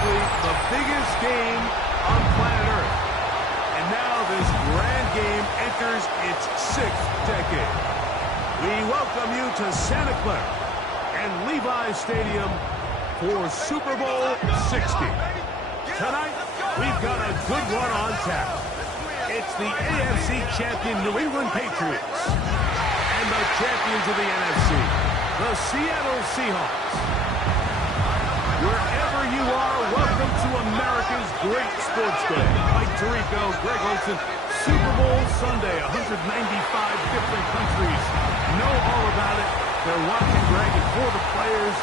arguably the biggest game on planet Earth. And now this grand game enters its 6th decade. We welcome you to Santa Clara and Levi's Stadium for Super Bowl 60. Tonight, we've got a good one on tap. It's the AFC champion New England Patriots and the champions of the NFC, the Seattle Seahawks. Wherever you are, welcome to America's great sports day. Mike Tirico, Greg Olson, Super Bowl Sunday. 195 different countries know all about it. They're watching, Greg, and for the players,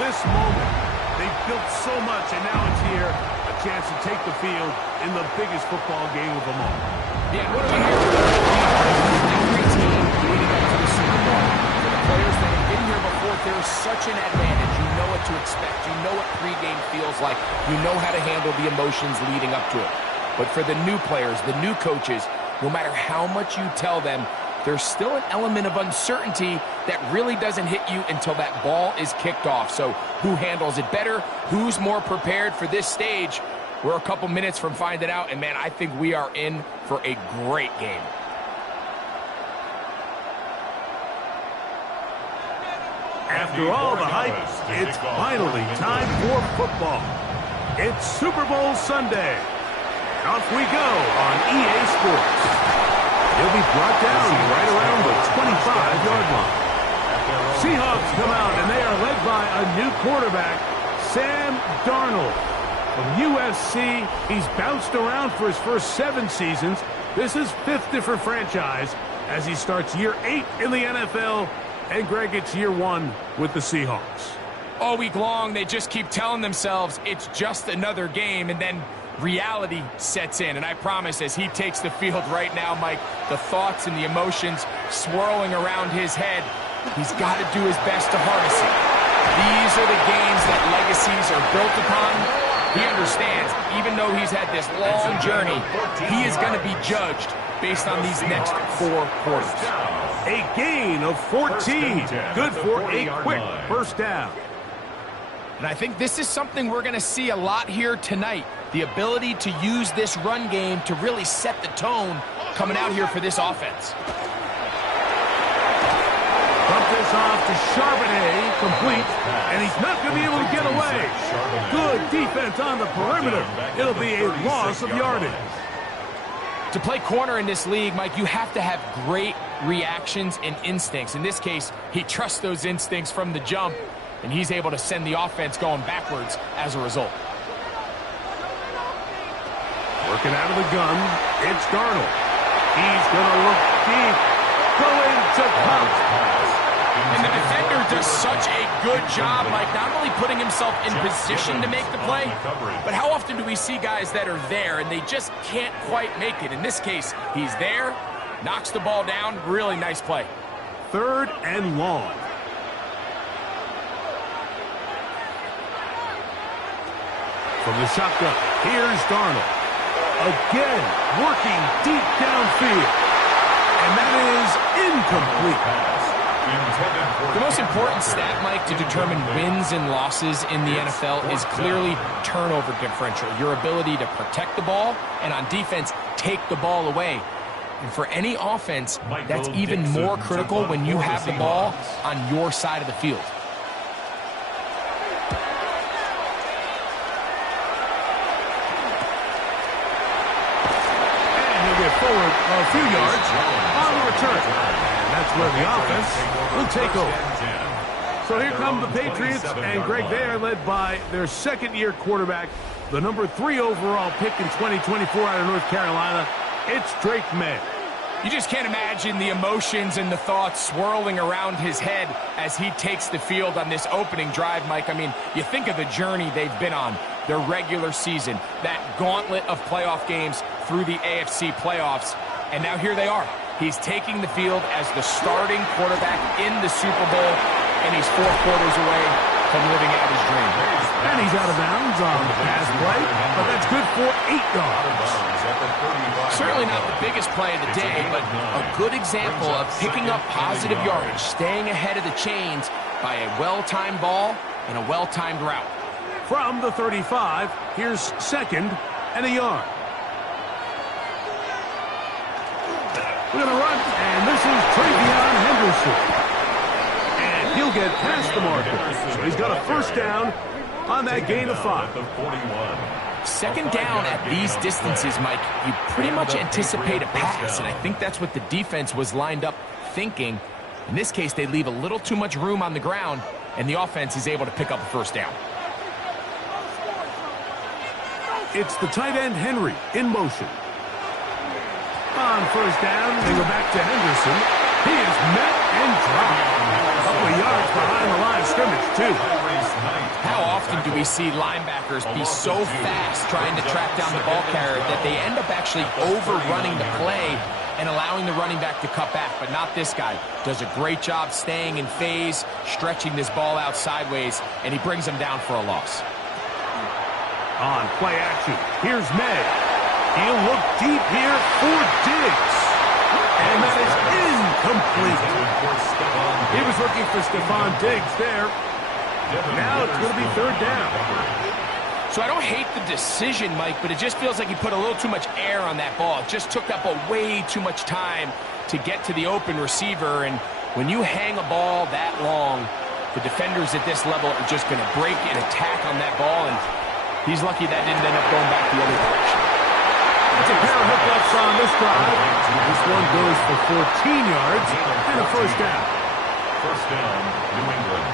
this moment. They've built so much, and now it's here. A chance to take the field in the biggest football game of them all. Yeah, what do we hear? Every team leading up to the Super Bowl. For the players that have been here before, there's such an advantage. You know what to expect. You know what pregame feels like. You know how to handle the emotions leading up to it. But for the new players, the new coaches, no matter how much you tell them, there's still an element of uncertainty that really doesn't hit you until that ball is kicked off. So who handles it better? Who's more prepared for this stage? We're a couple minutes from finding out, and man, I think we are in for a great game. After all the hype, it's finally time for football. It's Super Bowl Sunday. Off we go on EA Sports. He'll be brought down right around the 25-yard line. Seahawks come out, and they are led by a new quarterback, Sam Darnold. From USC, he's bounced around for his first 7 seasons. This is 5th different franchise as he starts year 8 in the NFL. And, Greg, it's year 1 with the Seahawks. All week long, they just keep telling themselves it's just another game, and then reality sets in. And I promise, as he takes the field right now, Mike, the thoughts and the emotions swirling around his head, he's got to do his best to harness it. These are the games that legacies are built upon. He understands, even though he's had this long journey, he is going to be judged based on these next 4 quarters. A gain of 14. Good for a quick first down. And I think this is something we're going to see a lot here tonight. The ability to use this run game to really set the tone coming out here for this offense. Bump this off to Charbonnet, complete, and he's not going to be able to get away. Good defense on the perimeter. It'll be a loss of yardage. To play corner in this league, Mike, you have to have great reactions and instincts. In this case, he trusts those instincts from the jump, and he's able to send the offense going backwards as a result. Working out of the gun, it's Darnold. He's going to look deep, going to count. And the defender does such a good job, Mike, not only putting himself in position to make the play, but how often do we see guys that are there and they just can't quite make it? In this case, he's there, knocks the ball down, really nice play. 3rd and long. From the shotgun, here's Darnold. Again, working deep downfield. And that is incomplete. The most important stat, Mike, to determine wins and losses in the NFL is clearly turnover differential, your ability to protect the ball, and on defense, take the ball away. And for any offense, that's even more critical when you have the ball on your side of the field. Forward a few yards on the return. And that's where the offense will take over. So here come the Patriots, and Greg, they are led by their 2nd-year quarterback, the number 3 overall pick in 2024 out of North Carolina. It's Drake May. You just can't imagine the emotions and the thoughts swirling around his head as he takes the field on this opening drive, Mike. I mean, you think of the journey they've been on, their regular season, that gauntlet of playoff games through the AFC playoffs, and now here they are. He's taking the field as the starting quarterback in the Super Bowl, and he's 4 quarters away from living out his dream. And he's out of bounds on the pass play, but that's good for 8 yards. Certainly not the biggest play of the day, but a good example of picking up positive yardage, staying ahead of the chains by a well-timed ball and a well-timed route. From the 35, here's 2nd and a yard. We're going to run, and this is Travion Henderson. And he'll get past the marker. So he's got a first down on that gain of 5. 2nd down at these distances, Mike, you pretty much anticipate a pass, and I think that's what the defense was lined up thinking. In this case, they leave a little too much room on the ground, and the offense is able to pick up a first down. It's the tight end, Henry, in motion. On first down, they go back to Henderson. He is met and dropped. A couple of yards behind the line of scrimmage, too. How often do we see linebackers be so fast trying to track down the ball carrier that they end up actually overrunning the play and allowing the running back to cut back? But not this guy. Does a great job staying in phase, stretching this ball out sideways, and he brings him down for a loss. On play action, here's May. He'll look deep here for Diggs. And that is incomplete. He was looking for Stephon Diggs there. Now it's going to be 3rd down. So I don't hate the decision, Mike, but it just feels like he put a little too much air on that ball. It just took up way too much time to get to the open receiver. And when you hang a ball that long, the defenders at this level are just going to break and attack on that ball. And he's lucky that didn't end up going back the other direction. That's a pair of hookups on this drive. This one goes for 14 yards and a first down. First down, New England.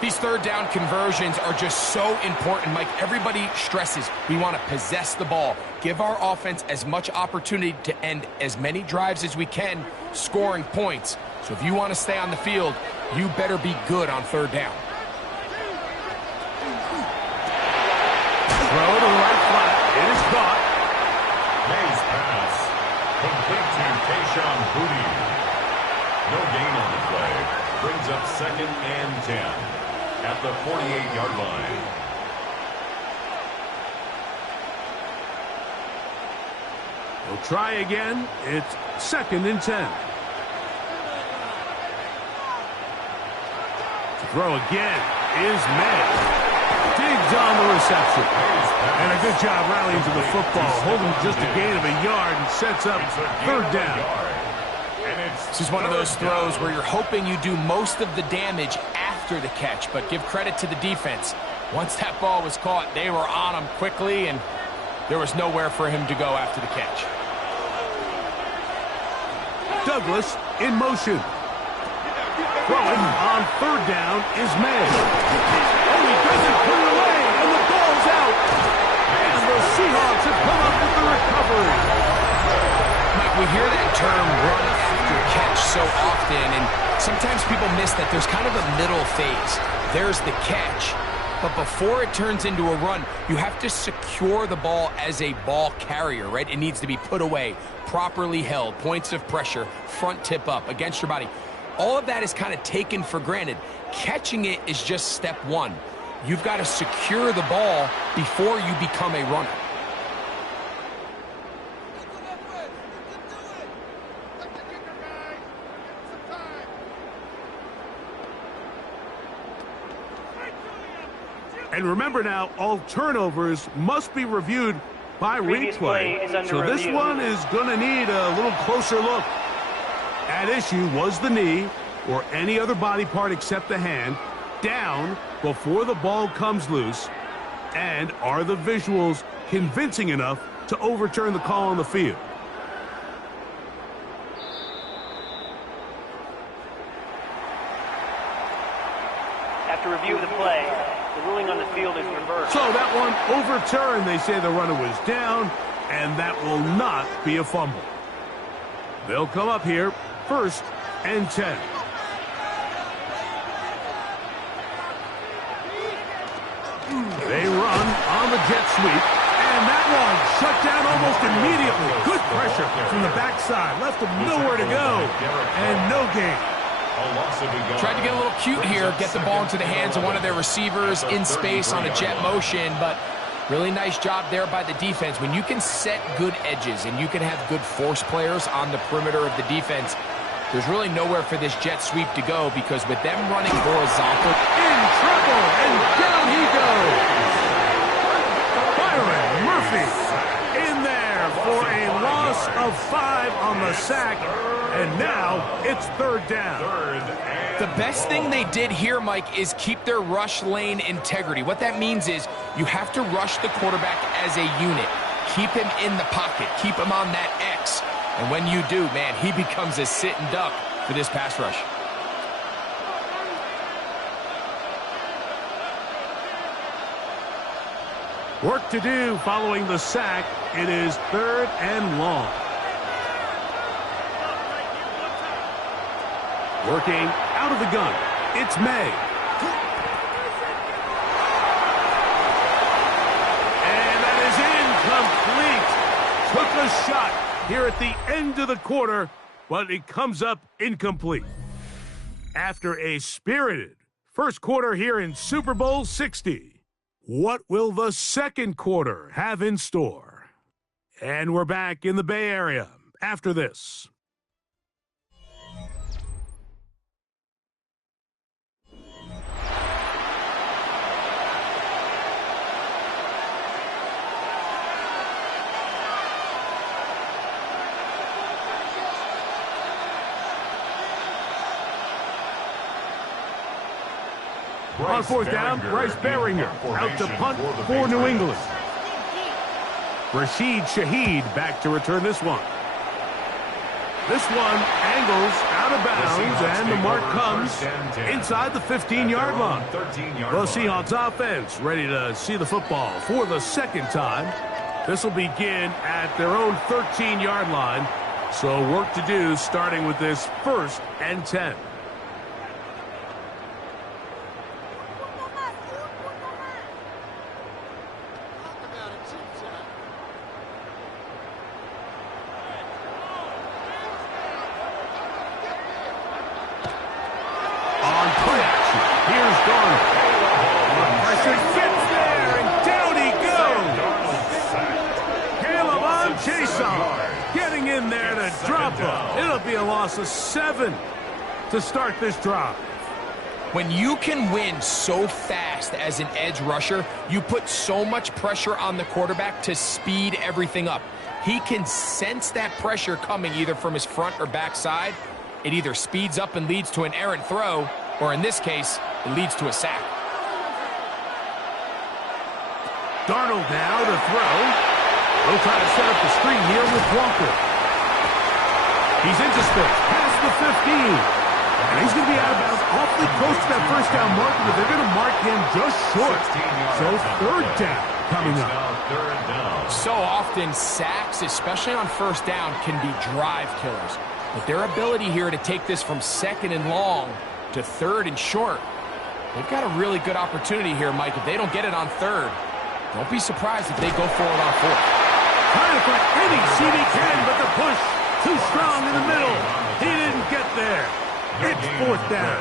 These 3rd down conversions are just so important, Mike. Everybody stresses we want to possess the ball, give our offense as much opportunity to end as many drives as we can, scoring points. So if you want to stay on the field, you better be good on 3rd down. Throw to the right flat. It is caught. May's pass. Complete to Kayshon Boutte. No gain on the play. Brings up 2nd and 10 at the 48-yard line. We'll try again. It's 2nd and 10. To throw again is May. Diggs on the reception. And a good job rallying to the football, holding just a gain of a yard and sets up 3rd down. This is one of those throws where you're hoping you do most of the damage after the catch, but give credit to the defense. Once that ball was caught, they were on him quickly, and there was nowhere for him to go after the catch. Douglas in motion. Throwing on 3rd down is May. Oh, he doesn't put it away, and the ball's out. And the Seahawks have come up with the recovery. Mike, we hear that term run after catch so often, and sometimes people miss that there's kind of a middle phase. There's the catch, but before it turns into a run, you have to secure the ball as a ball carrier, right? It needs to be put away, properly held, points of pressure, front tip up against your body. All of that is kind of taken for granted. Catching it is just step one. You've got to secure the ball before you become a runner. And remember now, all turnovers must be reviewed by replay. So this one is going to need a little closer look. At issue was the knee, or any other body part except the hand, down before the ball comes loose. And are the visuals convincing enough to overturn the call on the field? After review of the play, the ruling on the field is reversed. So that one overturned. They say the runner was down, and that will not be a fumble. They'll come up here, 1st and 10. They run on the jet sweep, and that one shut down almost immediately. Good pressure from the backside. Left them nowhere to go, and no gain. Tried to get a little cute here, get the ball into the hands of one of their receivers in space on a jet motion, but really nice job there by the defense. When you can set good edges and you can have good force players on the perimeter of the defense, there's really nowhere for this jet sweep to go because with them running horizontal... In trouble, and down he goes. Byron Murphy in there for a loss of 5 on the sack, and now it's third down. The best thing they did here, Mike, is keep their rush lane integrity. What that means is you have to rush the quarterback as a unit. Keep him in the pocket. Keep him on that X. And when you do, man, he becomes a sitting duck for this pass rush. Work to do following the sack. It is third and long. Working out of the gun. It's May. And that is incomplete. Took a shot here at the end of the quarter, but it comes up incomplete. After a spirited first quarter here in Super Bowl 60, what will the second quarter have in store? And we're back in the Bay Area after this. On fourth down, Bryce Baringer out to punt for New England. Rashid Shaheed back to return this one. This one angles out of bounds, and the mark comes inside the 15-yard line. The Seahawks offense ready to see the football for the second time. This will begin at their own 13-yard line, so work to do starting with this 1st and 10. Of 7 to start this drive. When you can win so fast as an edge rusher, you put so much pressure on the quarterback to speed everything up. He can sense that pressure coming either from his front or back side. It either speeds up and leads to an errant throw, or in this case, it leads to a sack. Darnold now to throw. They'll try to set up the screen here with Walker. He's into space, past the 15. And he's going to be out of bounds awfully close to that first down marker, but they're going to mark him just short. So third down coming up. So often sacks, especially on first down, can be drive killers. But their ability here to take this from second and long to third and short, they've got a really good opportunity here, Mike. If they don't get it on third, don't be surprised if they go for it on fourth. Trying to find any seam he can, but the push too strong in the middle. He didn't get there. It's fourth down.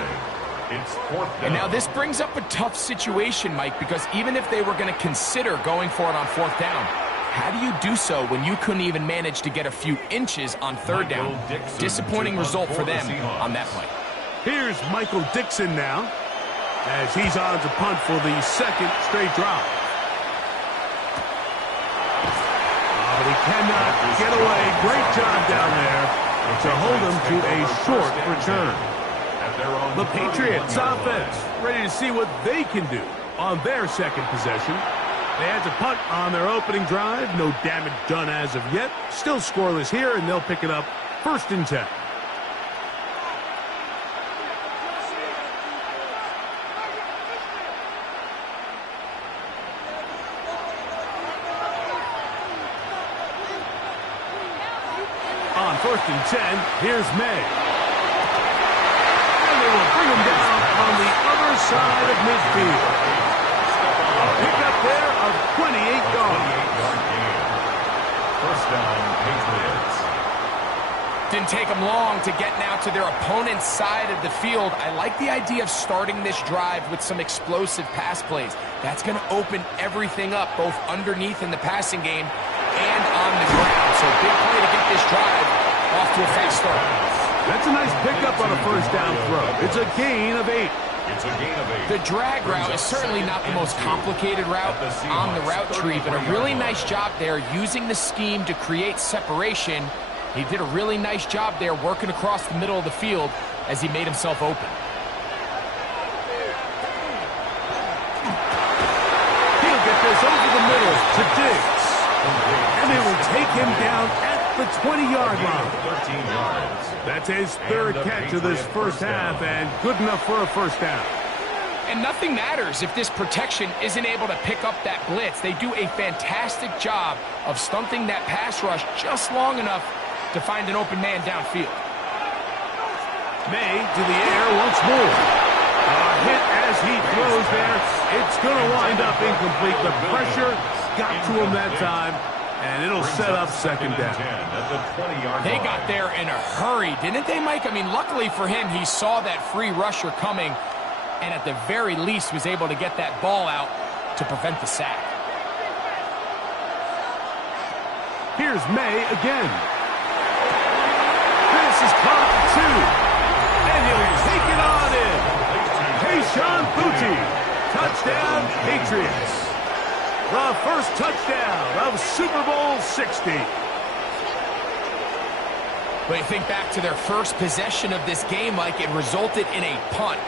And now this brings up a tough situation, Mike, because even if they were going to consider going for it on fourth down, how do you do so when you couldn't even manage to get a few inches on third down? Disappointing result for them on that play. Here's Michael Dixon now as he's on to punt for the second straight drive. But he cannot get away. Great job down there to hold him to a short return. The Patriots offense ready to see what they can do on their second possession. They had to punt on their opening drive. No damage done as of yet. Still scoreless here, and they'll pick it up 1st and 10. On 1st and 10, here's May. And they will bring him down on the other side of midfield. A pickup there of 28 yards. First down, Patriots. Didn't take them long to get now to their opponent's side of the field. I like the idea of starting this drive with some explosive pass plays. That's going to open everything up, both underneath in the passing game and on the ground. So big play to get this drive off to a fast start. That's a nice pickup on a first down throw. It's a gain of 8. It's a gain of 8. The drag route is certainly not the most complicated route on the route tree, but a really nice job there using the scheme to create separation. He did a really nice job there working across the middle of the field as he made himself open. He'll get this over the middle to Diggs. And they will take him down at the 20-yard line. 13 yards. That's his third catch of this first half, and good enough for a first down. And nothing matters if this protection isn't able to pick up that blitz. They do a fantastic job of stunting that pass rush just long enough to find an open man downfield. May to the air once more. A hit as he throws there. It's going to wind up incomplete. The pressure got to him that time, and it'll set up second down. They got there in a hurry, didn't they, Mike? I mean, luckily for him, he saw that free rusher coming, and at the very least was able to get that ball out to prevent the sack. Here's May again. This is caught 2, and he'll take it on in. Tayshaun Boutte, touchdown Patriots. The first touchdown of Super Bowl 60. But you think back to their first possession of this game, like it resulted in a punt.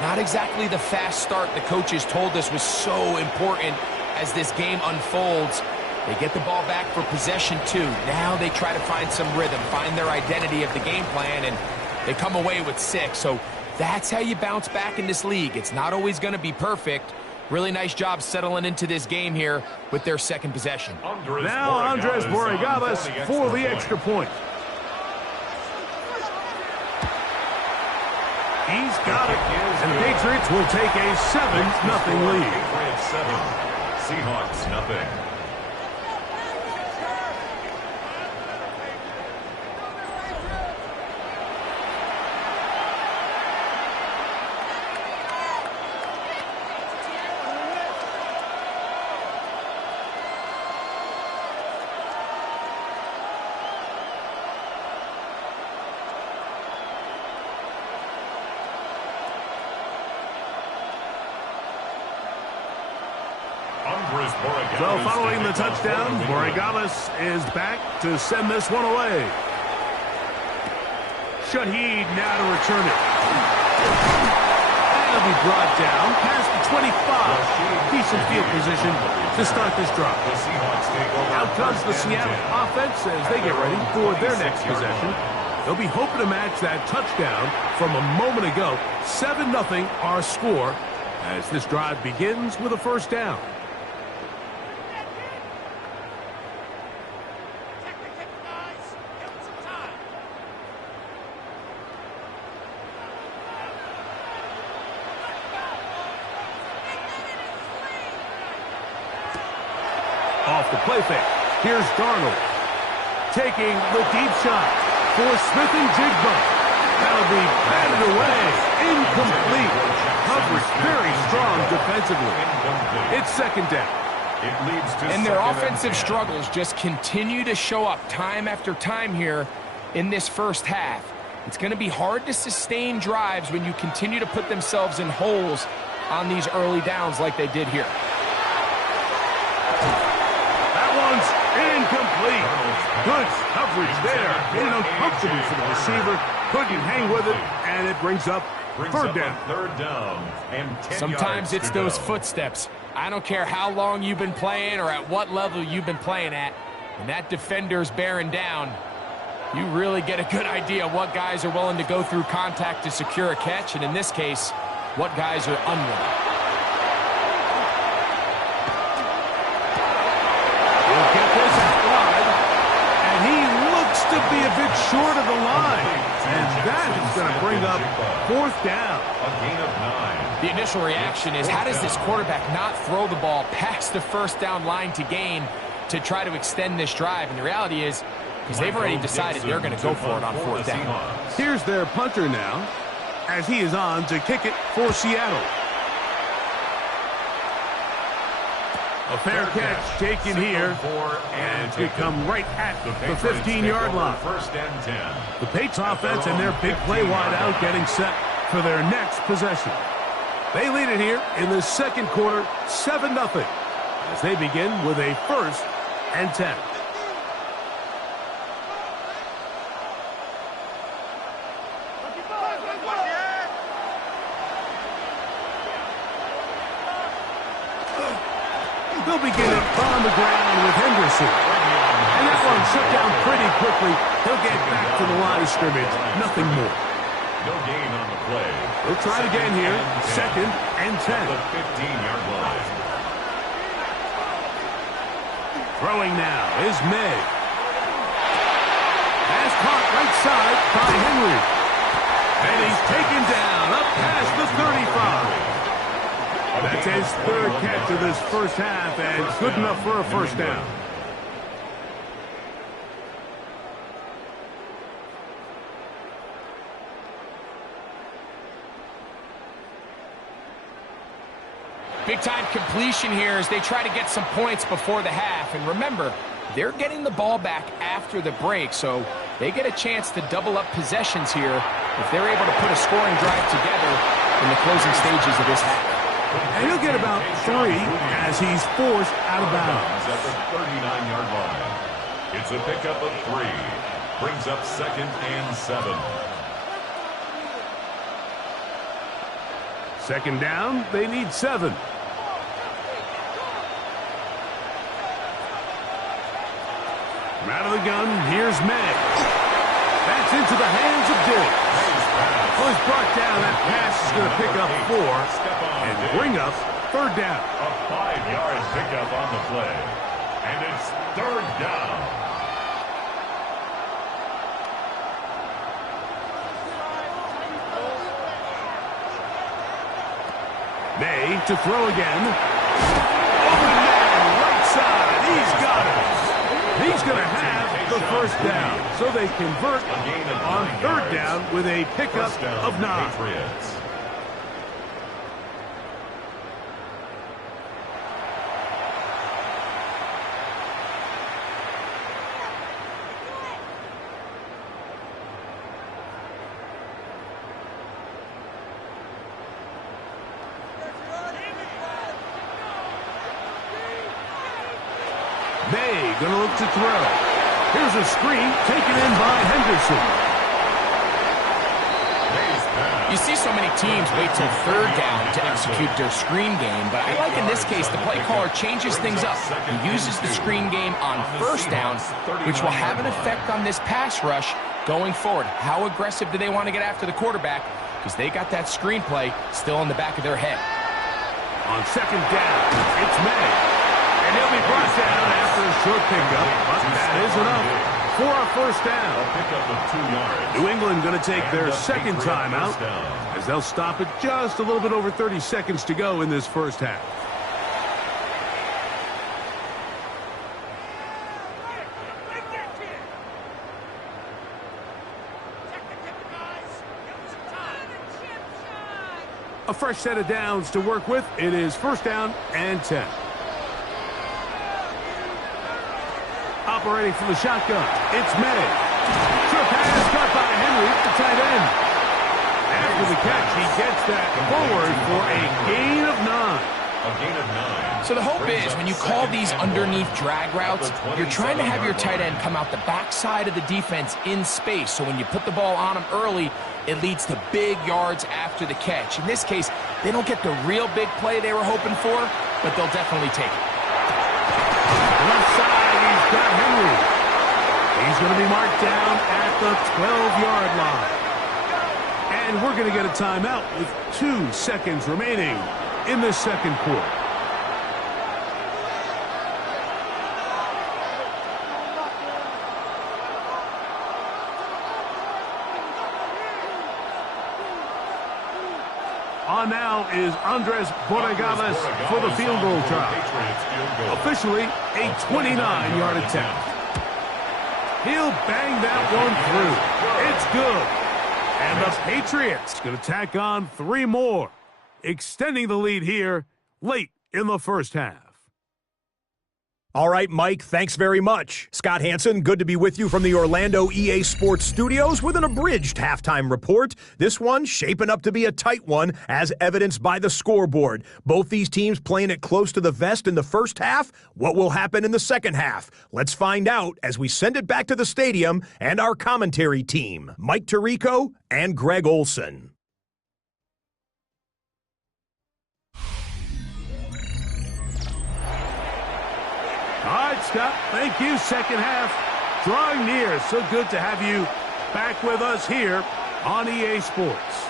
Not exactly the fast start the coaches told us was so important as this game unfolds. They get the ball back for possession 2. Now they try to find some rhythm, find their identity of the game plan, and they come away with 6. So that's how you bounce back in this league. It's not always going to be perfect. Really nice job settling into this game here with their second possession. Now Andres Borregales for the extra point. He's got it. And the Patriots will take a 7-0 lead. Patriots 7, Seahawks nothing. So following the touchdown, Borregales is back to send this one away. Shaheed now to return it. That'll be brought down past the 25. Decent field position to start this drive. Out comes the Seattle offense as they get ready for their next possession. They'll be hoping to match that touchdown from a moment ago. 7-0 our score as this drive begins with a first down. Off the play fake. Here's Darnold. Taking the deep shot for Smith and Jigba. That'll be batted away. Incomplete. Coverage very strong defensively. It's second down. And their offensive struggles just continue to show up time after time here in this first half. It's going to be hard to sustain drives when you continue to put themselves in holes on these early downs like they did here. Incomplete. Good coverage there. Made it uncomfortable for the receiver. Couldn't hang with it, and it brings up third down. And 10 Sometimes it's yards to those go. footsteps. I don't care how long you've been playing or at what level you've been playing at. When that defender's bearing down, you really get a good idea of what guys are willing to go through contact to secure a catch, and in this case, what guys are unwilling. To be a bit short of the line, and that is going to bring up fourth down. A gain of 9. The initial reaction is, how does this quarterback not throw the ball past the first down line to gain to try to extend this drive? And the reality is, because they've already decided they're going to go for it on fourth down. Here's their punter now, as he is on to kick it for Seattle. A fair catch taken here, and it's going to come right at the 15-yard line. First and 10. The Patriots offense and their big play wideout getting set for their next possession. They lead it here in the second quarter, 7-0, as they begin with a first and 10. They'll begin it on the ground with Henderson. And that one shut down pretty quickly. He'll get back to the line of scrimmage. Nothing more. No gain on the play. We'll try it again here. Second and 10. The 15-yard line. Throwing now is May. Pass caught right side by Henry. And he's taken down up past the 35. That's his third catch of this first half, and good enough for a first down. Big-time completion here as they try to get some points before the half. And remember, they're getting the ball back after the break, so they get a chance to double up possessions here if they're able to put a scoring drive together in the closing stages of this half. And he'll get about 3 as he's forced out of bounds. At the 39-yard line. It's a pickup of 3. Brings up second and 7. Second down, they need 7. From out of the gun, here's May. That's into the hands of Diggs. Well, he's brought down. That pass is going to pick up 4 and bring up third down. A 5-yard pickup on the play. And it's third down. May to throw again. Open man, right side. He's got it. He's going to have the first down. So they convert on third down with a pickup of 9. Patriots. May going to look to throw. Here's a screen taken in by Henderson. You see so many teams wait till third down to execute their screen game, but I like in this case the play caller changes things up. He uses the screen game on first down, which will have an effect on this pass rush going forward. How aggressive do they want to get after the quarterback? Because they got that screen play still in the back of their head. On second down, it's May. And he'll be brought down after a short pickup, but that is enough for a first down. A pickup of 2 yards. New England going to take their second timeout as they'll stop it just a little bit over 30 seconds to go in this first half. A fresh set of downs to work with. It is first down and 10. Operating from the shotgun, it's May. Short pass caught by Henry, the tight end. After the catch, he gets that forward for a gain of 9. A gain of 9. So the hope is when you call these underneath drag routes, you're trying to have your tight end come out the backside of the defense in space. So when you put the ball on him early, it leads to big yards after the catch. In this case, they don't get the real big play they were hoping for, but they'll definitely take it. Left side, he's got Henry. He's going to be marked down at the 12-yard line. And we're going to get a timeout with 2 seconds remaining in the second quarter. On now is Andres Borregales for the field goal try. Officially a 29-yard attempt. He'll bang that one through. It's good. And the Patriots going to tack on 3 more, extending the lead here late in the first half. All right, Mike, thanks very much. Scott Hansen, good to be with you from the Orlando EA Sports Studios with an abridged halftime report. This one shaping up to be a tight one, as evidenced by the scoreboard. Both these teams playing it close to the vest in the first half. What will happen in the second half? Let's find out as we send it back to the stadium and our commentary team, Mike Tirico and Greg Olson. All right, Scott, thank you. Second half drawing near. So good to have you back with us here on EA Sports.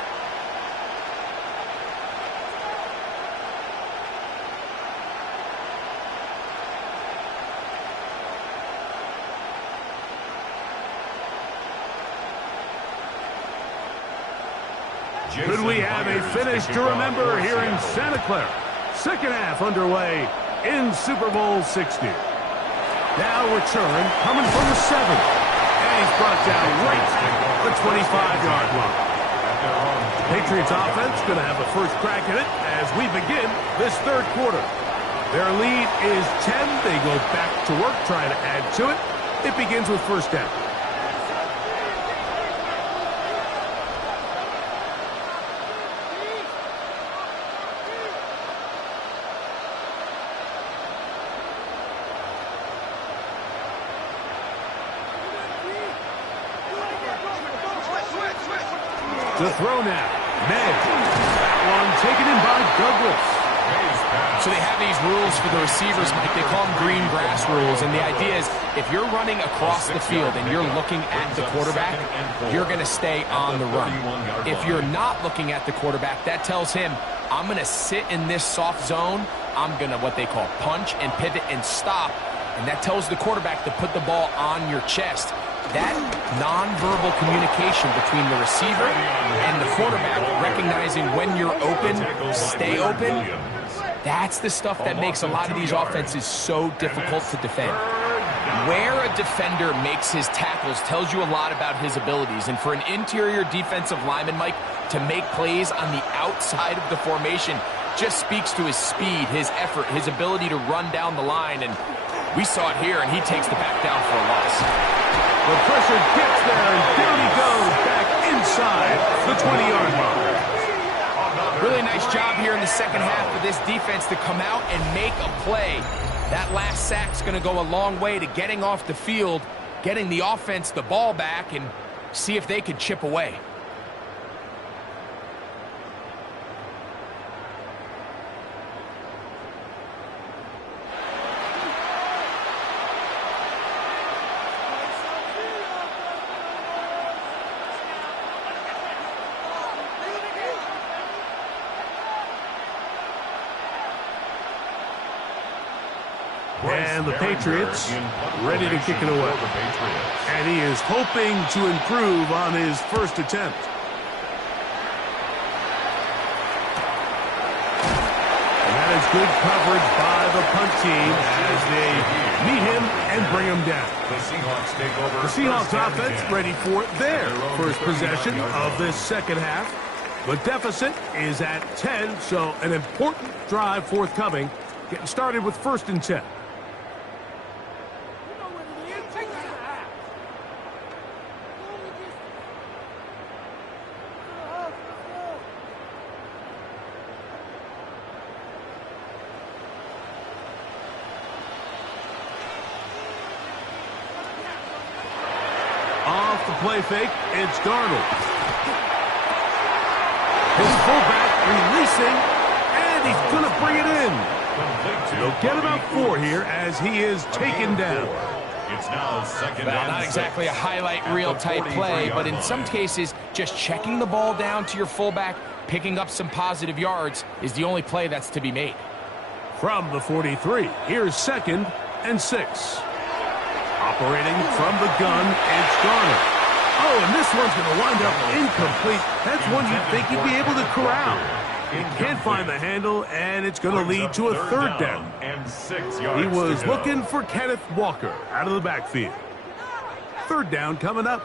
Could we have a finish to remember here in Santa Clara? Second half underway in Super Bowl 60. Now return coming from the 7. And he's brought down right at the 25-yard line. Patriots offense going to have a first crack at it as we begin this third quarter. Their lead is 10. They go back to work trying to add to it. It begins with first down. To throw now. May. That one taken in by Douglas. So they have these rules for the receivers, Mike. They call them green grass rules. And the idea is if you're running across the field and you're looking at the quarterback, you're going to stay on the run. If you're not looking at the quarterback, that tells him, I'm going to sit in this soft zone. I'm going to what they call punch and pivot and stop. And that tells the quarterback to put the ball on your chest. That nonverbal communication between the receiver and the quarterback, recognizing when you're open, stay open, that's the stuff that makes a lot of these offenses so difficult to defend. Where a defender makes his tackles tells you a lot about his abilities. And for an interior defensive lineman, Mike, to make plays on the outside of the formation just speaks to his speed, his effort, his ability to run down the line. And we saw it here, and he takes the back down for a loss. The pressure gets there, and down he goes back inside the 20-yard line. Really nice job here in the second half for this defense to come out and make a play. That last sack's going to go a long way to getting off the field, getting the offense the ball back, and see if they could chip away. And the Patriots ready to kick it away. And he is hoping to improve on his first attempt. And that is good coverage by the punt team as they meet him and bring him down. The Seahawks offense ready for their first possession of this second half. The deficit is at 10, so an important drive forthcoming. Getting started with first and 10. Off the play fake, it's Darnold. His fullback releasing, and he's going to bring it in. They'll get about 4 here as he is taken down. It's now second Well, and not 6. exactly a highlight reel type play, but in some cases, just checking the ball down to your fullback, picking up some positive yards is the only play that's to be made. From the 43, here's second and 6. Operating from the gun, it's Darnold. Oh, and this one's going to wind up incomplete. That's one you'd think he'd be able to corral. He can't find the handle, and it's going to lead to a third down. And 6 yards He was to go. looking for Kenneth Walker out of the backfield. Third down coming up.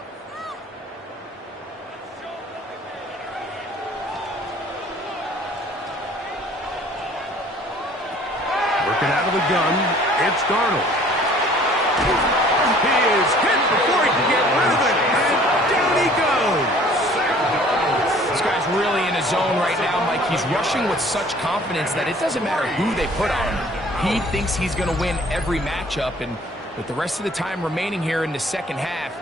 Working out of the gun, it's Darnold. He is hit before he can get rid of it, and down he goes. This guy's really in his zone right now, Mike. He's rushing with such confidence that it doesn't matter who they put on him. He thinks he's going to win every matchup, and with the rest of the time remaining here in the second half,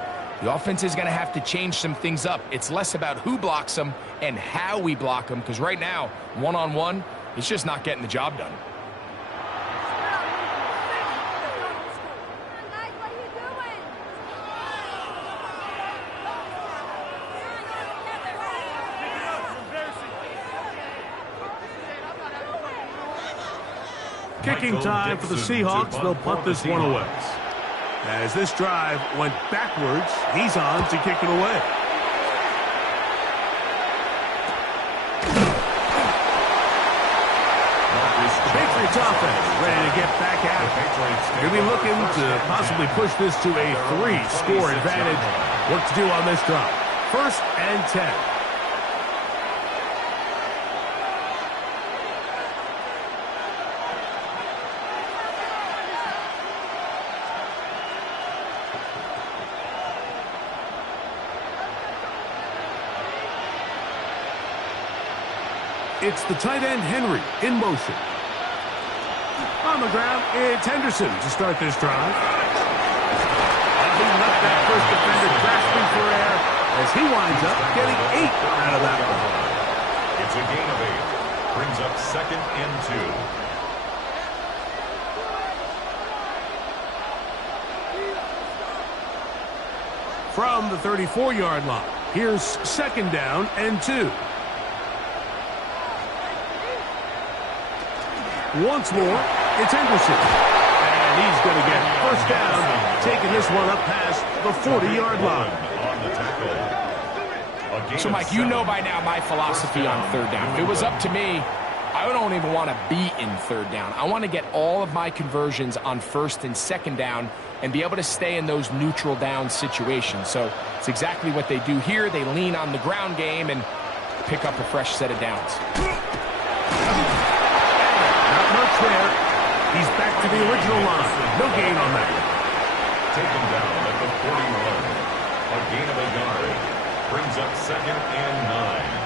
the offense is going to have to change some things up. It's less about who blocks him and how we block him, because right now, one-on-one, it's just not getting the job done. Kicking time for the Seahawks. They'll punt this one away. As this drive went backwards, he's on to kick it away. Patriots offense ready to get back at it. They'll be looking to possibly push this to a 3-score advantage. Work to do on this drive. 1st and 10. It's the tight end, Henry, in motion. On the ground, it's Henderson to start this drive. He left that first defender grasping for air as he winds up getting 8 out of that one. It's a gain of 8. Brings up 2nd and 2. From the 34-yard line, here's 2nd down and 2. Once more, it's Henderson. And he's going to get 1st down, taking this one up past the 40-yard line. So, Mike, you know by now my philosophy on 3rd down. If it was up to me, I don't even want to be in 3rd down. I want to get all of my conversions on 1st and 2nd down and be able to stay in those neutral down situations. So it's exactly what they do here. They lean on the ground game and pick up a fresh set of downs. Much there. He's back to the original line. No gain on that. Taken down at the 41. A gain of 1 yard. Brings up 2nd and 9.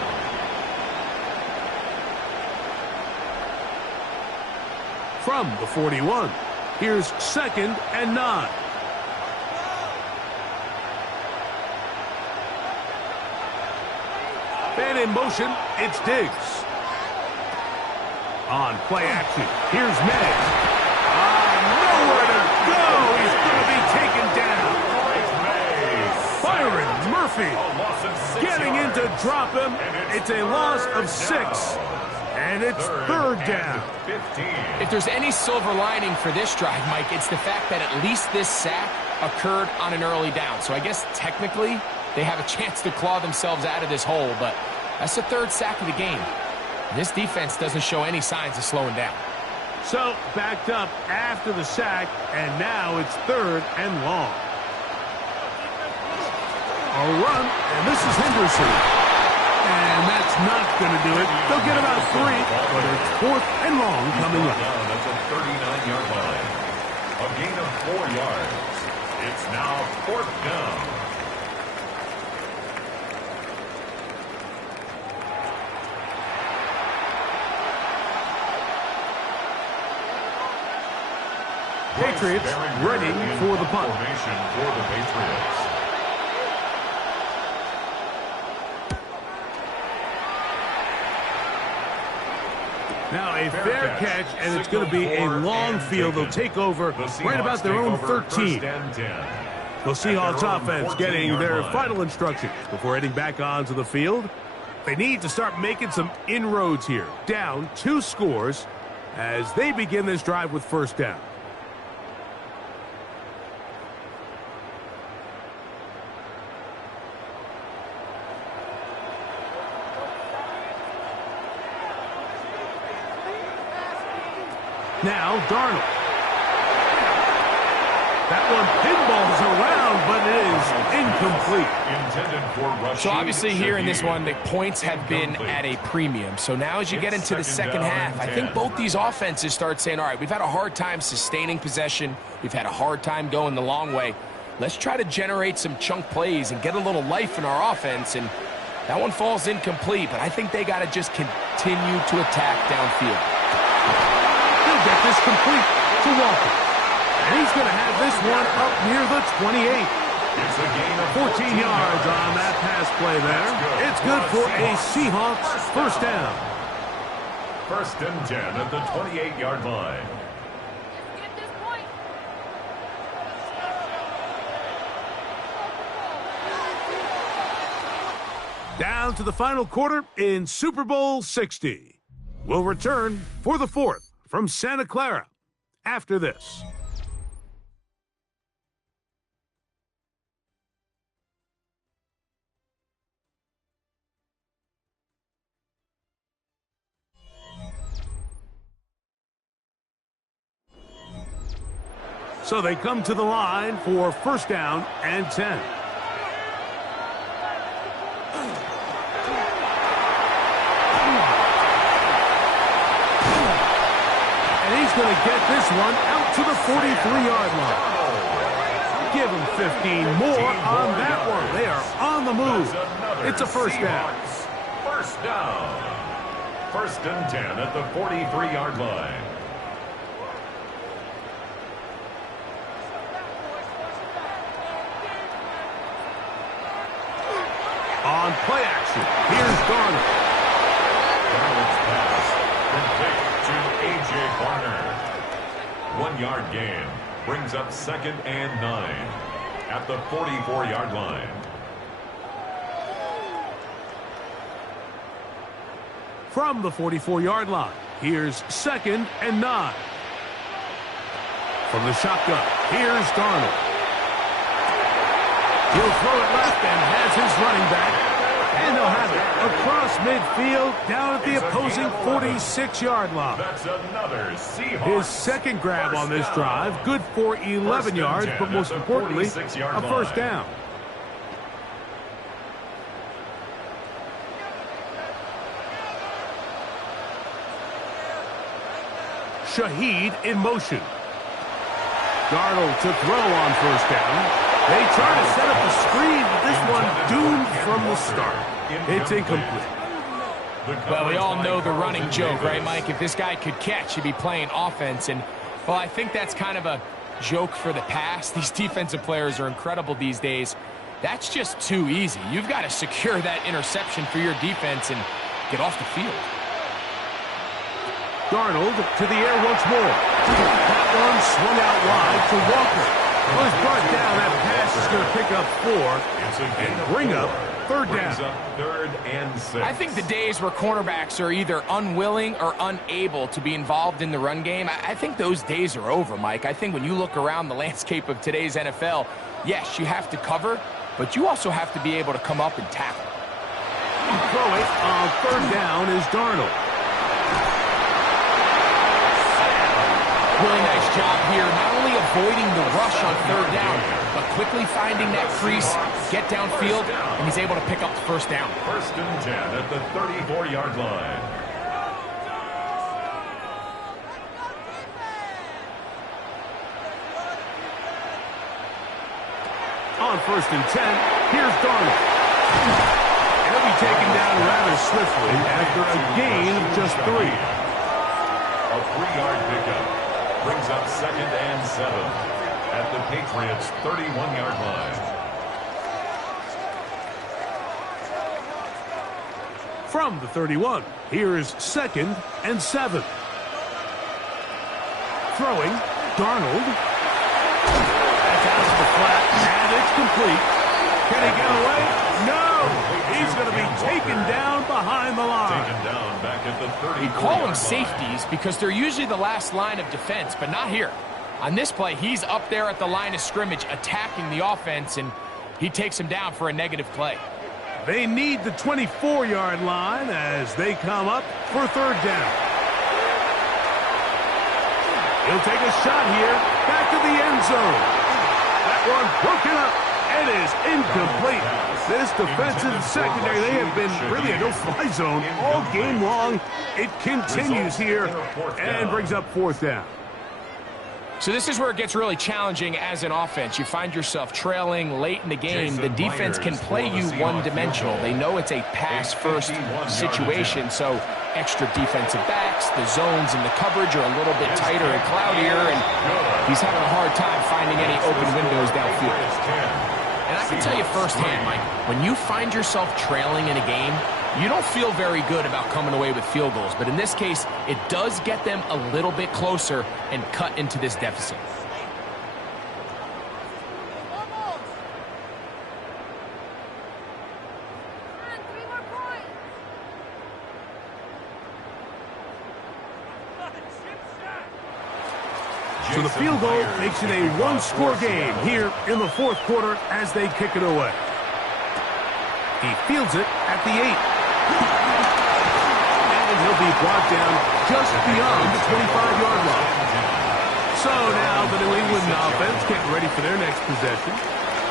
From the 41, here's 2nd and 9. And in motion, it's Diggs. On play action, here's Ned. Nowhere to go. He's going to be taken down. Byron Murphy getting in to drop him. It's a loss of 6. And it's 3rd down. If there's any silver lining for this drive, Mike, it's the fact that at least this sack occurred on an early down. So I guess technically they have a chance to claw themselves out of this hole, but that's the 3rd sack of the game. This defense doesn't show any signs of slowing down. So, backed up after the sack, and now it's 3rd and long. A run, and this is Henderson. And that's not going to do it. They'll get about 3, but it's 4th and long coming up. That's a 39-yard line. A gain of 4 yards. It's now 4th down. Patriots ready for the punt. Formation for the Patriots. Now a fair catch, and it's going to be a long field. They'll take over right about their own 13. The Seahawks offense getting their final instructions before heading back onto the field. They need to start making some inroads here. Down 2 scores as they begin this drive with 1st down. Now, Darnold. That one pinballs around, but it is incomplete. Intended for rushing. So obviously here in this one, the points have been at a premium. So now as you get into the second half, I think both these offenses start saying, all right, we've had a hard time sustaining possession. We've had a hard time going the long way. Let's try to generate some chunk plays and get a little life in our offense. And that one falls incomplete, but I think they got to just continue to attack downfield. He'll get this complete to Walker. And he's going to have this one up near the 28. It's a gain of 14 yards on that pass play there. It's good for a Seahawks first down. 1st and 10 at the 28-yard line. Down to the final quarter in Super Bowl 60. We'll return for the 4th from Santa Clara after this. So they come to the line for 1st down and 10. Going to get this one out to the 43-yard line. Give them 15 more on that one. They are on the move. It's a 1st down. 1st down. 1st and 10 at the 43-yard line. On play action, here's Garner. Garner's pass complete to A.J. Garner. 1-yard gain brings up 2nd and 9 at the 44-yard line. From the 44-yard line, here's 2nd and 9. From the shotgun, here's Darnold. He'll throw it left and has his running back. And they'll have it across midfield down at the opposing 46-yard line. That's another Seahawks. His 2nd grab on this drive, good for 11 yards, but most importantly, a 1st down. Shaheed in motion. Darnold to throw on 1st down. They try to set up the screen, but this one doomed from the start. It's incomplete. Well, we all know the running joke, right, Mike? If this guy could catch, he'd be playing offense. And, well, I think that's kind of a joke for the past. These defensive players are incredible these days. That's just too easy. You've got to secure that interception for your defense and get off the field. Darnold to the air once more. That one swung out wide to Walker. Well, he's brought down. That pass is going to pick up 4 and bring up 3rd down. 3rd and 6. I think the days where cornerbacks are either unwilling or unable to be involved in the run game, I think those days are over, Mike. I think when you look around the landscape of today's NFL, yes, you have to cover, but you also have to be able to come up and tackle. Throw it on 3rd down is Darnold. Really nice job here, not only avoiding the rush on 3rd down, but quickly finding that crease, get downfield, and he's able to pick up the 1st down. 1st and 10 at the 34-yard line. On 1st and 10, here's Darnold. He'll be taken down rather swiftly after a gain of just 3. A 3-yard pickup brings up 2nd and 7 at the Patriots' 31-yard line. From the 31, here's 2nd and 7. Throwing, Darnold. That's out to the flat, and it's complete. Can he get away? No! He's going to be taken down behind the line. Taken down back at the 30. We call them safeties because they're usually the last line of defense, but not here. On this play, he's up there at the line of scrimmage attacking the offense, and he takes him down for a negative play. They need the 24-yard line as they come up for 3rd down. He'll take a shot here, back to the end zone. one broken up. It is incomplete. This defensive secondary, they have been really a no-fly zone all game long. It continues here and brings up fourth down. So this is where it gets really challenging as an offense. You find yourself trailing late in the game. The defense can play you one-dimensional. They know it's a pass-first situation, so extra defensive backs, the zones and the coverage are a little bit tighter and cloudier, and he's having a hard time finding any open windows downfield. And I can tell you firsthand, Mike, when you find yourself trailing in a game, you don't feel very good about coming away with field goals. But in this case, it does get them a little bit closer and cut into this deficit. So the field goal makes it a one-score game here in the fourth quarter as they kick it away. He fields it at the 8. And he'll be brought down just beyond the 25-yard line. So now the New England offense getting ready for their next possession.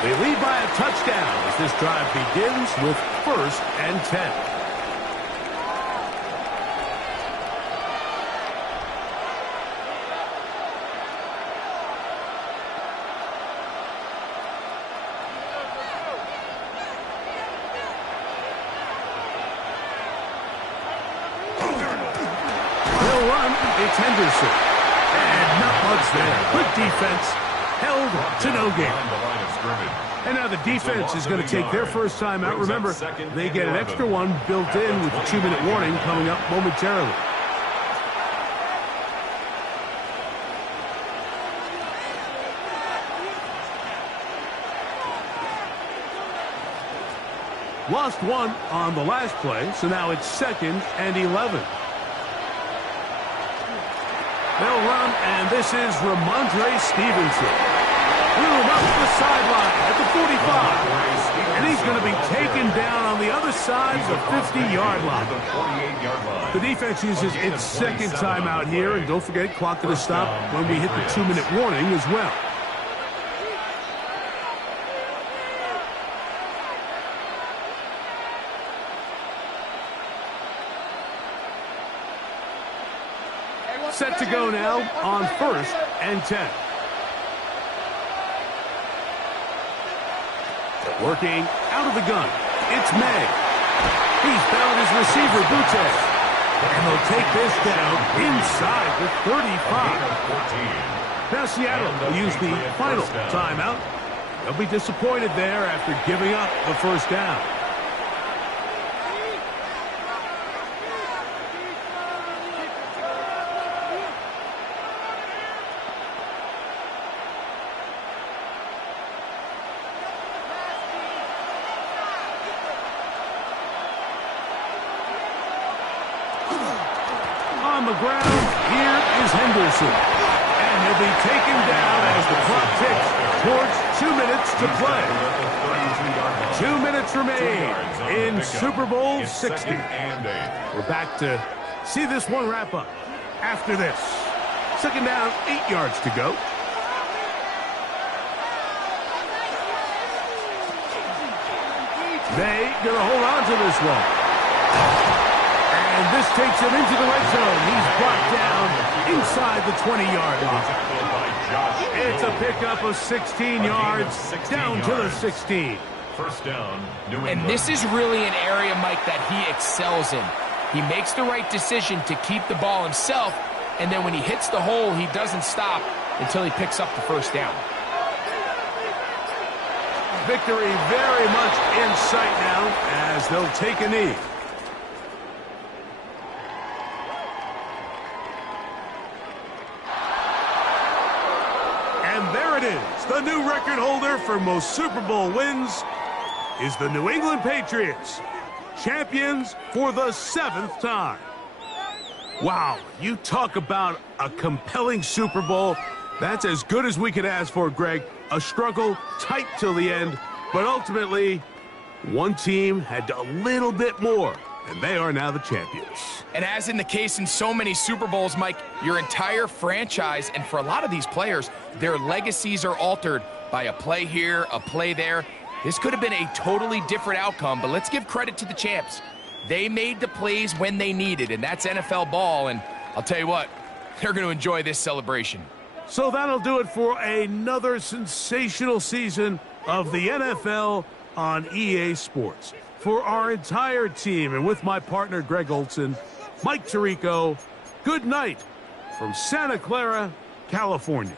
They lead by a touchdown as this drive begins with 1st and 10. It's Henderson. And not much there. Good defense. Held to no gain. And now the defense is going to take their first time out. Remember, they get an extra one built in with the 2-minute warning coming up momentarily. Lost one on the last play, so now it's 2nd and 11. They'll run, and this is Ramondre Stevenson. Threw him up the sideline at the 45. And he's going to be taken down on the other side of the 50-yard line. The defense uses its second timeout here, and don't forget, clock going to stop when we hit the 2-minute warning as well. Set to go now on 1st and 10. Working out of the gun. It's May. He's found his receiver, Butte. And they'll take this down inside the 35. Now Seattle will use the final timeout. They'll be disappointed there after giving up the first down. On the ground, here is Henderson. And he'll be taken down as the clock ticks towards 2 minutes to play. 2 minutes remain in Super Bowl 60. We're back to see this one wrap up after this. 2nd down, 8 yards to go. They gonna hold on to this one. And this takes him into the red zone. He's brought down inside the 20-yard line. It's a pickup of 16 yards down to the 16. First down, New England. And this is really an area, Mike, that he excels in. He makes the right decision to keep the ball himself, and then when he hits the hole, he doesn't stop until he picks up the first down. Victory very much in sight now as they'll take a knee. And there it is. The new record holder for most Super Bowl wins is the New England Patriots, champions for the 7th time. Wow, you talk about a compelling Super Bowl. That's as good as we could ask for, Greg. A struggle tight till the end, but ultimately, one team had a little bit more, and they are now the champions. And as in the case in so many Super Bowls, Mike, your entire franchise, and for a lot of these players, their legacies are altered by a play here, a play there. This could have been a totally different outcome, but let's give credit to the champs. They made the plays when they needed, and that's NFL ball, and I'll tell you what, they're going to enjoy this celebration. So that'll do it for another sensational season of the NFL on EA Sports. For our entire team and with my partner Greg Olson, Mike Tirico, good night from Santa Clara, California.